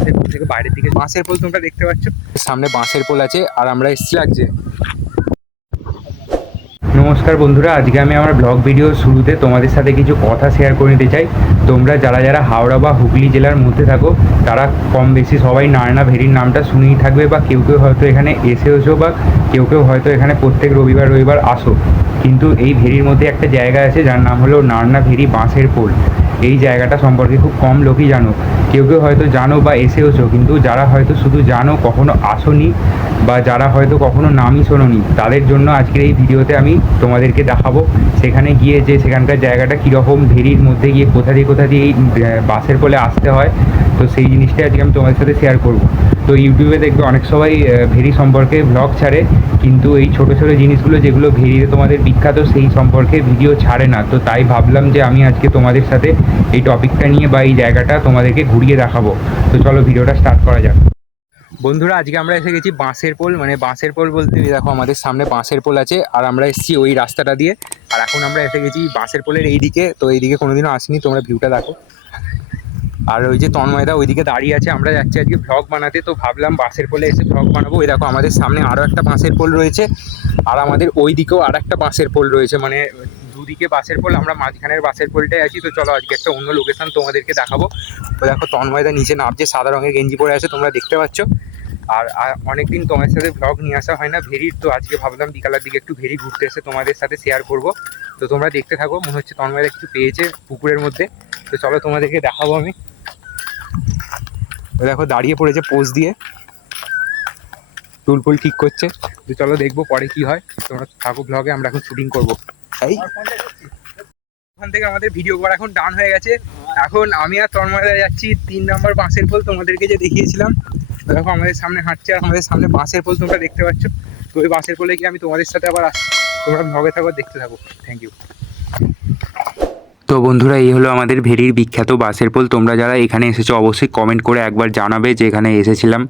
বাঁশের পোল থেকে বাইরের দিকে বাঁশের পোল তোমরা দেখতে পাচ্ছ, সামনে বাঁশের পোল আছে আর আমরা এসছি লাগছে। নমস্কার বন্ধুরা, আজকে আমি আমার ব্লগ ভিডিও শুরুতে তোমাদের সাথে কিছু কথা শেয়ার করে নিতে চাই। তোমরা যারা যারা হাওড়া বা হুগলি জেলার মধ্যে থাকো তারা কম বেশি সবাই নারনা ভেরির নামটা শুনেই থাকবে, বা কেউ কেউ হয়তো এখানে এসেওছো, বা কেউ কেউ হয়তো এখানে প্রত্যেক রবিবার আসো। কিন্তু এই ভেরির মধ্যে একটা জায়গা আছে যার নাম হলো নারনা ভেরি বাঁশের পোল। এই জায়গাটা সম্পর্কে খুব কম লোকই জানো। কেউ কেউ হয়তো জানো বা এসেওছো, কিন্তু যারা হয়তো শুধু জানো কখনো আসোনি, বা যারা হয়তো কখনো নামই শোনোনি, তাদের জন্য আজকের এই ভিডিওতে আমি তোমাদেরকে দেখাবো সেখানে গিয়ে যে সেখানকার জায়গাটা কীরকম, ভেরির মধ্যে গিয়ে কোথা দিয়ে এই বাসের পোলে আসতে হয়। তো সেই জিনিসটা আজকে আমি তোমাদের সাথে শেয়ার করব। তো ইউটিউবে দেখবে অনেক সবাই ভেরি সম্পর্কে ব্লগ ছাড়ে, কিন্তু এই ছোটো ছোটো জিনিসগুলো যেগুলো ভেরিতে তোমাদের বিখ্যাত সেই সম্পর্কে ভিডিও ছাড়ে না। তো তাই ভাবলাম যে আমি আজকে তোমাদের সাথে এই টপিকটা নিয়ে বা এই জায়গাটা তোমাদেরকে ঘুরিয়ে দেখাবো। তো চলো ভিডিওটা স্টার্ট করা যাক। বন্ধুরা, আজকে আমরা এসে গেছি বাঁশের পোল, মানে বাঁশের পোল বলতে দেখো আমাদের সামনে বাঁশের পোল আছে আর আমরা এসেছি ওই রাস্তাটা দিয়ে। আর এখন আমরা এসে গেছি বাঁশের পোলের এই দিকে। তো এইদিকে কোনোদিনও আসিনি, তোমরা ভিউটা দেখো। আর ওই যে তন্ময়দা ওইদিকে দাঁড়িয়ে আছে, আমরা যাচ্ছি আজকে ভ্লগ বানাতে। তো ভাবলাম বাঁশের পোলে এসে ভ্লগ বানাবো। ওই দেখো আমাদের সামনে আরও একটা বাঁশের পোল রয়েছে, আর আমাদের ওই দিকেও আর একটা বাঁশের পোল রয়েছে, মানে দুদিকে বাঁশের পোল, আমরা মাঝখানের বাঁশের পোলটাই আছি। তো চলো আজকে একটা অন্য লোকেশন তোমাদেরকে দেখাবো। তো দেখো তন্ময়দা নিচে নামছে, সাদা রঙের গেঞ্জি পরে আছে, তোমরা দেখতে পাচ্ছ। আর অনেকদিন তোমার সাথে ভ্লগ নিয়ে আসা হয় না ভেরির, তো আজকে ভাবলাম বিকালের দিকে একটু ভেরি ঘুরতে এসে তোমাদের সাথে শেয়ার করব। তো তোমরা দেখতে থাকো, মনে হচ্ছে তন্ময়দা কিছু পেয়েছে পুকুরের মধ্যে। তো চলো তোমাদেরকে দেখাবো আমি। দেখো দাঁড়িয়ে পড়েছে পোজ দিয়ে, টুল ঠিক করছে। তো চলো দেখবো পরে কি হয়, তোমরা থাকো ব্লগে, আমরা এখন শুটিং করবো। এই ওখান থেকে আমাদের ভিডিও করা এখন ডান হয়ে গেছে। এখন আমি আর তন্ময়দা যাচ্ছি 3 নম্বর বাঁশের পোল, তোমাদেরকে যে দেখিয়েছিলাম। দেখো আমাদের সামনে হাঁটছে আর আমাদের সামনে বাঁশের পোল তোমরা দেখতে পাচ্ছ। তো ওই বাঁশের পোলে গিয়ে আমি তোমাদের সাথে আবার আসছি, তোমরা ভ্লগে থাকো, দেখতে থাকো। Thank you. তো বন্ধুরা, এই হলো আমাদের ভেরির বিখ্যাত বাঁশের পোল। তোমরা যারা এখানে এসেছো অবশ্যই কমেন্ট করে একবার জানাবে যে এখানে এসেছিলাম।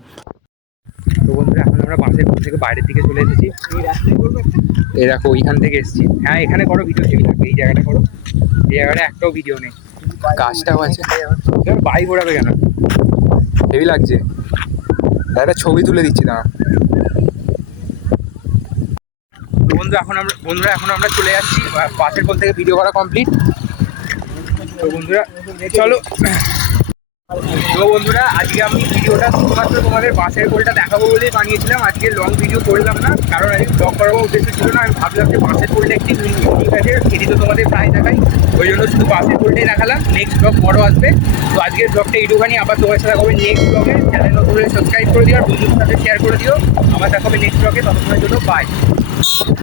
তো বন্ধুরা, এখন আমরা বাঁশের পোল থেকে বাইরের দিকে চলে এসেছি। এই দেখো ওইখান থেকে এসেছি। হ্যাঁ, এখানে করো ভিডিও, হেভি লাগবে। এই জায়গাটা করো, এই জায়গাটা একটাও ভিডিও নেই, গাছটাও আছে। বাইক ওড়াবে কেন, হেভি লাগছে। একটা ছবি তুলে দিচ্ছি না। বন্ধুরা এখন আমরা চলে যাচ্ছি বাঁশের পোল থেকে, ভিডিও করা কমপ্লিট। তো বন্ধুরা চলো। তো বন্ধুরা, আজকে আমি ভিডিওটা শুধুমাত্র তোমাদের বাঁশের পোলটা দেখাবো বলেই বানিয়েছিলাম। আজকে লং ভিডিও করলাম না, কারণ আজকে ব্লগ করাবো উদ্দেশ্য ছিল না। আমি ভাবলাম যে বাঁশের পোলটা একটি ইউনিক আছে, এটি তো তোমাদের প্রায় দেখাই, ওই জন্য শুধু বাঁশের পোলটাই দেখালাম। নেক্সট ব্লগ বড় আসবে। তো আজকের ব্লগটা এইটুখানি, আবার তোমার সাথে হবে নেক্সট ব্লগে। চ্যানেল নতুন হলে সাবস্ক্রাইব করে দিও আর বন্ধুদের সাথে শেয়ার করে দিও। আবার দেখা হবে নেক্সট ব্লগে, ততক্ষণের জন্য বাই।